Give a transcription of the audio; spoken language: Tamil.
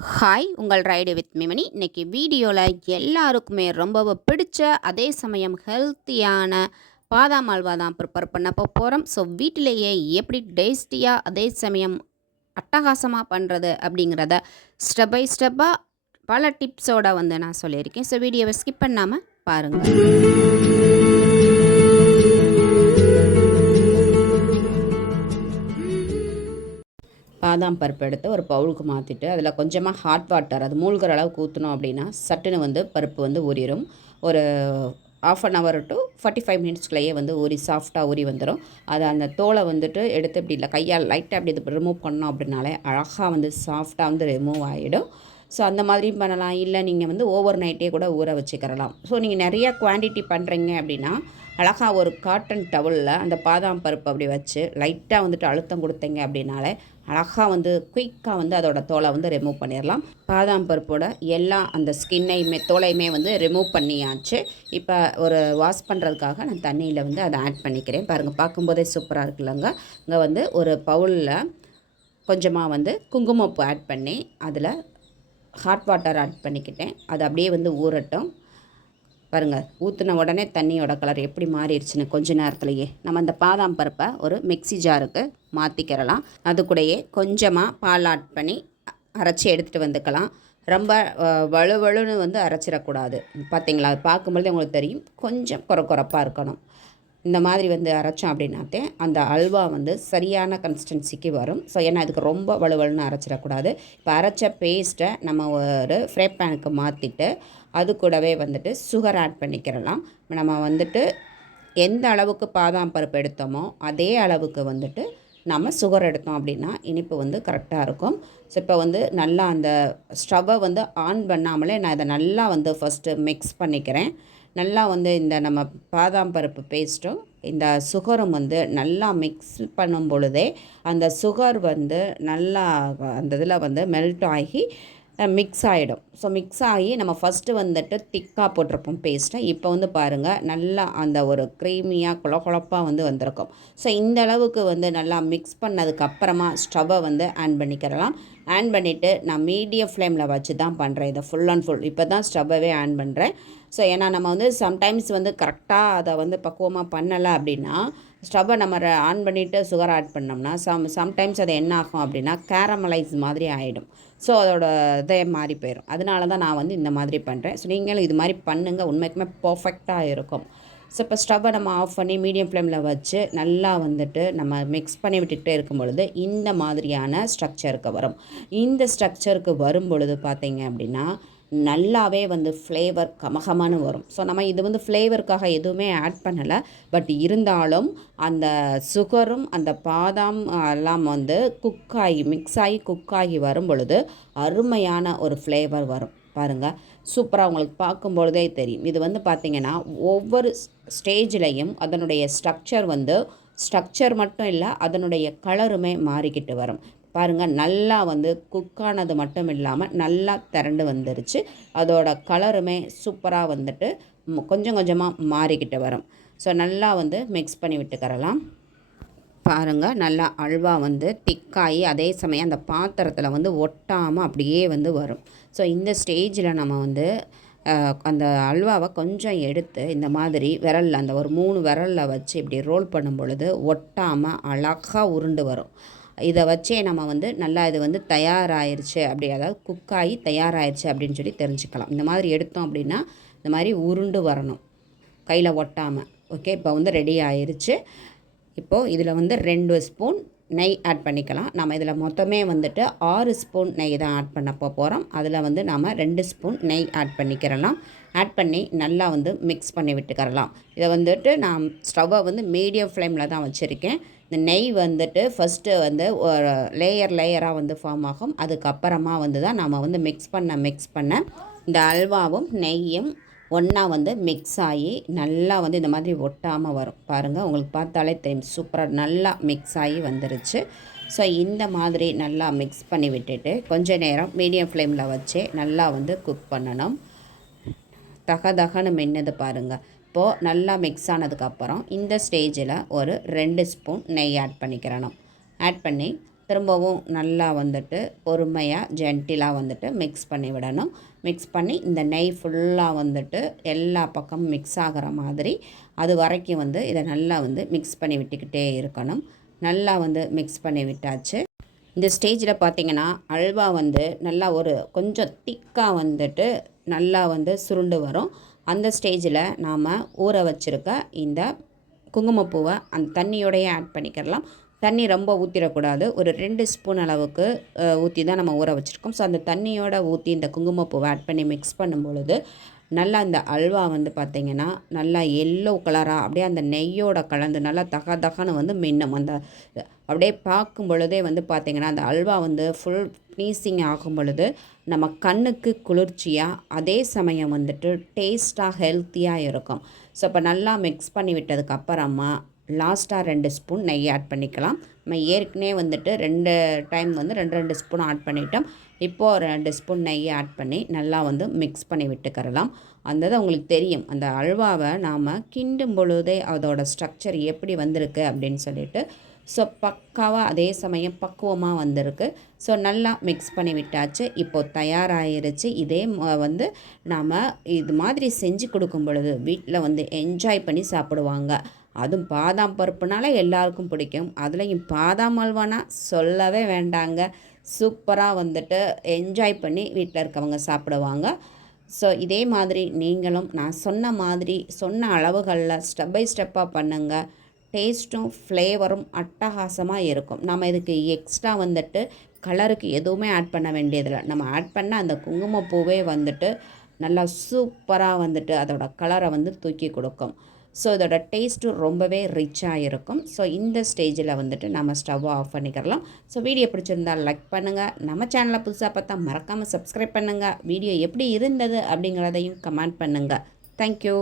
ஹாய் உங்கள் ரைடு வித் மிமனி. இன்னைக்கு வீடியோவில் எல்லாருக்குமே ரொம்ப பிடிச்ச அதே சமயம் ஹெல்த்தியான பாதாம் அல்வா தான் ப்ரிப்பேர் பண்ண போகிறோம். ஸோ வீட்டிலேயே எப்படி டேஸ்டியாக அதே சமயம் அட்டகாசமாக பண்ணுறது அப்படிங்கிறத ஸ்டெப் பை ஸ்டெப்பாக பல டிப்ஸோடு நான் சொல்லியிருக்கேன். ஸோ வீடியோவை ஸ்கிப் பண்ணாமல் பாருங்கள். பாதாம் பருப்பு எடுத்து ஒரு பவுலுக்கு மாற்றிட்டு அதில் கொஞ்சமாக ஹாட் வாட்டர் அது மூழ்கிற அளவுக்கு ஊற்றணும் அப்படின்னா சட்டுன்னு பருப்பு ஊறிடும். ஒரு ½ அன் ஹவர் டு 45 மினிட்ஸ்க்குள்ளேயே ஊறி சாஃப்டாக ஊறி வந்துடும். அதை அந்த தோலை எடுத்து இப்படி இல்லை கையால் லைட்டாக அப்படி இது ரிமூவ் பண்ணோம் அப்படின்னாலே அழகாக சாஃப்டாக ரிமூவ் ஆகிடும். ஸோ அந்த மாதிரியும் பண்ணலாம். இல்லை நீங்கள் ஓவர் நைட்டே கூட ஊற வச்சுக்கிறலாம். ஸோ நீங்கள் நிறையா குவான்டிட்டி பண்ணுறீங்க அப்படின்னா அழகாக ஒரு காட்டன் டவலில் அந்த பாதாம் பருப்பு அப்படி வச்சு லைட்டாக அழுத்தம் கொடுத்தீங்க அப்படின்னாலே அழகாக குயிக்காக அதோட தோலை ரிமூவ் பண்ணிடலாம். பாதாம் பருப்போட எல்லா அந்த ஸ்கின்னையுமே தோலையுமே ரிமூவ் பண்ணியாச்சு. இப்போ ஒரு வாஷ் பண்ணுறதுக்காக நான் தண்ணியில் அதை ஆட் பண்ணிக்கிறேன். பாருங்கள், பார்க்கும்போதே சூப்பராக இருக்குல்லங்க. இங்கே ஒரு பவுலில் கொஞ்சமாக குங்குமப்பூ ஆட் பண்ணி அதில் ஹாட் வாட்டர் ஆட் பண்ணிக்கிட்டேன். அது அப்படியே ஊறட்டும். பாருங்கள், ஊற்றின உடனே தண்ணியோட கலர் எப்படி மாறிடுச்சுன்னு கொஞ்ச நேரத்துலையே. நம்ம அந்த பாதாம் பருப்பை ஒரு மிக்ஸி ஜாருக்கு மாற்றிக்கிறலாம். அது கூடயே கொஞ்சமாக பால் ஆட் பண்ணி அரைச்சி எடுத்துகிட்டு வந்துக்கலாம். ரொம்ப வலுவலுன்னு அரைச்சிடக்கூடாது. பார்த்தீங்களா, அது பார்க்கும்பொழுதே உங்களுக்கு தெரியும், கொஞ்சம் குறப்பாக இருக்கணும். இந்த மாதிரி அரைச்சோம் அப்படின்னாத்தே அந்த அல்வா சரியான கன்சிஸ்டன்சிக்கு வரும். ஸோ ஏன்னா அதுக்கு ரொம்ப வலுவலுன்னு அரைச்சிடக்கூடாது. இப்போ அரைச்ச பேஸ்ட்டை நம்ம ஒரு ஃப்ரை பேனுக்கு மாற்றிட்டு அது கூடவே சுகர் ஆட் பண்ணிக்கிறலாம். நம்ம எந்த அளவுக்கு பாதாம் பருப்பு எடுத்தோமோ அதே அளவுக்கு நம்ம சுகர் எடுத்தோம் அப்படின்னா இனிப்பு கரெக்டாக இருக்கும். ஸோ இப்போ நல்லா அந்த ஸ்டவ்வை ஆன் பண்ணாமலே நான் இதை நல்லா ஃபஸ்ட்டு மிக்ஸ் பண்ணிக்கிறேன். நல்லா இந்த நம்ம பாதாம் பருப்பு பேஸ்ட்டும் இந்த சுகரும் நல்லா மிக்ஸ் பண்ணும் பொழுதே அந்த சுகர் நல்லா அந்த இதில் மெல்ட் ஆகி மிக்ஸ் ஆகிடும். ஸோ மிக்ஸ் ஆகி நம்ம ஃபஸ்ட்டு திக்காக போட்டிருப்போம் பேஸ்ட்டை. இப்போ பாருங்கள், நல்லா அந்த ஒரு க்ரீமியாக குழப்பாக வந்திருக்கும். ஸோ இந்த அளவுக்கு நல்லா மிக்ஸ் பண்ணதுக்கப்புறமா ஸ்டவ்வை ஆன் பண்ணிக்கிறலாம். ஆன் பண்ணிவிட்டு நான் மீடியம் ஃப்ளேமில் வச்சு தான் பண்ணுறேன். இதை ஃபுல் அண்ட் ஃபுல் இப்போ தான் ஸ்டவ்வே ஆன் பண்ணுறேன். ஸோ ஏன்னா நம்ம சம்டைம்ஸ் கரெக்டாக அதை பக்குவமாக பண்ணலை அப்படின்னா ஸ்டவ்வை நம்ம ஆன் பண்ணிவிட்டு சுகர் ஆட் பண்ணோம்னா சம்டைம்ஸ் அது என்ன ஆகும் அப்படின்னா கேரமலைஸ் மாதிரி ஆகிடும். ஸோ அதோட இதே மாறி போயிடும். அதனால தான் நான் இந்த மாதிரி பண்ணுறேன். ஸோ நீங்களும் இது மாதிரி பண்ணுங்கள், உண்மைக்குமே பர்ஃபெக்டாக இருக்கும். ஸோ இப்போ ஸ்டவ்வை நம்ம ஆஃப் பண்ணி மீடியம் ஃப்ளேமில் வச்சு நல்லா நம்ம மிக்ஸ் பண்ணி விட்டுகிட்டே இருக்கும் பொழுது இந்த மாதிரியான ஸ்ட்ரக்சருக்கு வரும். இந்த ஸ்ட்ரக்சருக்கு வரும் பொழுது பார்த்தீங்க அப்படின்னா நல்லாவே ஃப்ளேவர் கமகமானு வரும். ஸோ நம்ம இது ஃப்ளேவருக்காக எதுவுமே ஆட் பண்ணலை. பட் இருந்தாலும் அந்த சுகரும் அந்த பாதாம் எல்லாம் குக்காகி மிக்ஸ் ஆகி குக்காகி வரும் பொழுது அருமையான ஒரு ஃப்ளேவர் வரும். பாருங்கள், சூப்பராக உங்களுக்கு பார்க்கும்பொழுதே தெரியும். இது பார்த்திங்கன்னா ஒவ்வொரு ஸ்டேஜ்லேயும் அதனுடைய ஸ்ட்ரக்சர் மட்டும் இல்லை, அதனுடைய கலருமே மாறிக்கிட்டு வரும். பாருங்கள், நல்லா குக்கானது மட்டும் இல்லாமல் நல்லா திரண்டு வந்துருச்சு. அதோட கலருமே சூப்பராக கொஞ்சம் கொஞ்சமாக மாறிக்கிட்டு வரும். ஸோ நல்லா மிக்ஸ் பண்ணி விட்டுக்கறலாம். பாருங்கள், நல்லா அல்வா திக்காகி அதே சமயம் அந்த பாத்திரத்தில் ஒட்டாமல் அப்படியே வரும். ஸோ இந்த ஸ்டேஜில் நம்ம அந்த அல்வாவை கொஞ்சம் எடுத்து இந்த மாதிரி விரலில் அந்த ஒரு 3 விரலில் வச்சு இப்படி ரோல் பண்ணும் பொழுது ஒட்டாமல் அழகாக உருண்டு வரும். இதை வச்சே நம்ம நல்லா இது தயாராகிருச்சு அப்படி, அதாவது குக்காகி தயாராகிருச்சு அப்படின்னு சொல்லி தெரிஞ்சுக்கலாம். இந்த மாதிரி எடுத்தோம் அப்படின்னா இந்த மாதிரி உருண்டு வரணும், கையில் ஒட்டாமல். ஓகே, இப்போ ரெடி ஆயிடுச்சு. இப்போது இதில் 2 ஸ்பூன் நெய் ஆட் பண்ணிக்கலாம். நம்ம இதில் மொத்தமே 6 ஸ்பூன் நெய் தான் ஆட் பண்ண போகிறோம். அதில் நாம் 2 ஸ்பூன் நெய் ஆட் பண்ணிக்கிறலாம். ஆட் பண்ணி நல்லா மிக்ஸ் பண்ணி விட்டுக்கரலாம். இதை நான் ஸ்டவ்வை மீடியம் ஃப்ளேமில் தான் வச்சுருக்கேன். இந்த நெய் ஃபஸ்ட்டு ஒரு லேயராக ஃபார்ம் ஆகும். அதுக்கப்புறமா தான் நாம் மிக்ஸ் பண்ண இந்த அல்வாவும் நெய்யும் ஒன்றா மிக்ஸ் ஆகி நல்லா இந்த மாதிரி ஒட்டாமல் வரும். பாருங்கள், உங்களுக்கு பார்த்தாலே தெரியும், சூப்பராக நல்லா மிக்ஸ் ஆகி வந்துருச்சு. ஸோ இந்த மாதிரி நல்லா மிக்ஸ் பண்ணி விட்டுட்டு கொஞ்ச நேரம் மீடியம் ஃப்ளேமில் வச்சே நல்லா குக் பண்ணணும். தகன்னு மென்னது பாருங்கள். இப்போது நல்லா மிக்ஸ் ஆனதுக்கப்புறம் இந்த ஸ்டேஜில் ஒரு 2 ஸ்பூன் நெய் ஆட் பண்ணிக்கிறணும். ஆட் பண்ணி திரும்பவும் நல்லா வந்துட்டு பொறுமையாக ஜென்டிலாக வந்துட்டு மிக்ஸ் பண்ணி விடணும். மிக்ஸ் பண்ணி இந்த நெய் ஃபுல்லாக வந்துட்டு எல்லா பக்கமும் மிக்ஸ் ஆகிற மாதிரி அது வரைக்கும் வந்து இதை நல்லா வந்து மிக்ஸ் பண்ணி விட்டுக்கிட்டே இருக்கணும். நல்லா வந்து மிக்ஸ் பண்ணி விட்டாச்சு. இந்த ஸ்டேஜில் பார்த்திங்கன்னா அல்வா வந்து நல்லா ஒரு கொஞ்சம் திக்காக வந்துட்டு நல்லா வந்து சுருண்டு வரும். அந்த ஸ்டேஜில் நாம் ஊற வச்சுருக்க இந்த குங்குமப்பூவை அந்த தண்ணியோடையே ஆட் பண்ணிக்கிறலாம். தண்ணி ரொம்ப ஊற்றிடக்கூடாது. ஒரு 2 ஸ்பூன் அளவுக்கு ஊற்றி தான் நம்ம ஊற வச்சுருக்கோம். ஸோ அந்த தண்ணியோடு ஊற்றி இந்த குங்குமப்பூவை ஆட் பண்ணி மிக்ஸ் பண்ணும் பொழுது நல்லா இந்த அல்வா வந்து பார்த்திங்கன்னா நல்லா எல்லோ கலராக அப்படியே அந்த நெய்யோட கலந்து நல்லா தகன்னு வந்து மின்னும். அந்த அப்படியே பார்க்கும் பொழுதே வந்து பார்த்திங்கன்னா அந்த அல்வா வந்து ஃபுல் ஃபினிஷிங் ஆகும் பொழுது நம்ம கண்ணுக்கு குளிர்ச்சியாக அதே சமயம் வந்துட்டு டேஸ்ட்டாக ஹெல்த்தியாக இருக்கும். ஸோ இப்போ நல்லா மிக்ஸ் பண்ணி விட்டதுக்கப்புறமா லாஸ்ட்டாக 2 ஸ்பூன் நெய் ஆட் பண்ணிக்கலாம். நம்ம ஏற்கனவே வந்துட்டு 2 டைம் வந்து 2 ஸ்பூன் ஆட் பண்ணிட்டோம். இப்போது 2 ஸ்பூன் நெய்யை ஆட் பண்ணி நல்லா வந்து மிக்ஸ் பண்ணி விட்டுக்கிறலாம். அந்த உங்களுக்கு தெரியும் அந்த அல்வாவை நாம் கிண்டும் பொழுதே அதோட ஸ்ட்ரக்சர் எப்படி வந்திருக்கு அப்படின்னு சொல்லிட்டு. ஸோ பக்காவாக அதே சமயம் பக்குவமாக வந்திருக்கு. ஸோ நல்லா மிக்ஸ் பண்ணி விட்டாச்சு. இப்போது தயாராகிருச்சு. இதே வந்து நாம் இது மாதிரி செஞ்சு கொடுக்கும் பொழுது வீட்டில் வந்து என்ஜாய் பண்ணி சாப்பிடுவாங்க. அதுவும் பாதாம் பருப்புனால எல்லாருக்கும் பிடிக்கும். அதுலேயும் பாதாம் அல்வானா சொல்லவே வேண்டாங்க. சூப்பராக வந்துட்டு என்ஜாய் பண்ணி வீட்டில் இருக்கவங்க சாப்பிடுவாங்க. ஸோ இதே மாதிரி நீங்களும் நான் சொன்ன மாதிரி சொன்ன அளவுகளில் ஸ்டெப் பை ஸ்டெப்பாக பண்ணுங்கள். டேஸ்ட்டும் ஃப்ளேவரும் அட்டகாசமாக இருக்கும். நம்ம இதுக்கு எக்ஸ்ட்ரா வந்துட்டு கலருக்கு எதுவுமே ஆட் பண்ண வேண்டியதில்லை. நம்ம ஆட் பண்ண அந்த குங்குமப்பூவே வந்துட்டு நல்லா சூப்பராக வந்துட்டு அதோட கலரை வந்து தூக்கி கொடுக்கும். ஸோ இதோட டேஸ்ட்டு ரொம்பவே ரிச்சாக இருக்கும். ஸோ இந்த ஸ்டேஜில் வந்துட்டு நம்ம ஸ்டவ்வை ஆஃப் பண்ணிக்கிறலாம். ஸோ வீடியோ பிடிச்சிருந்தால் லைக் பண்ணுங்கள். நம்ம சேனலை புதுசாக பார்த்தா மறக்காமல் சப்ஸ்கிரைப் பண்ணுங்கள். வீடியோ எப்படி இருந்தது அப்படிங்கிறதையும் கமெண்ட் பண்ணுங்கள். தேங்க்யூ.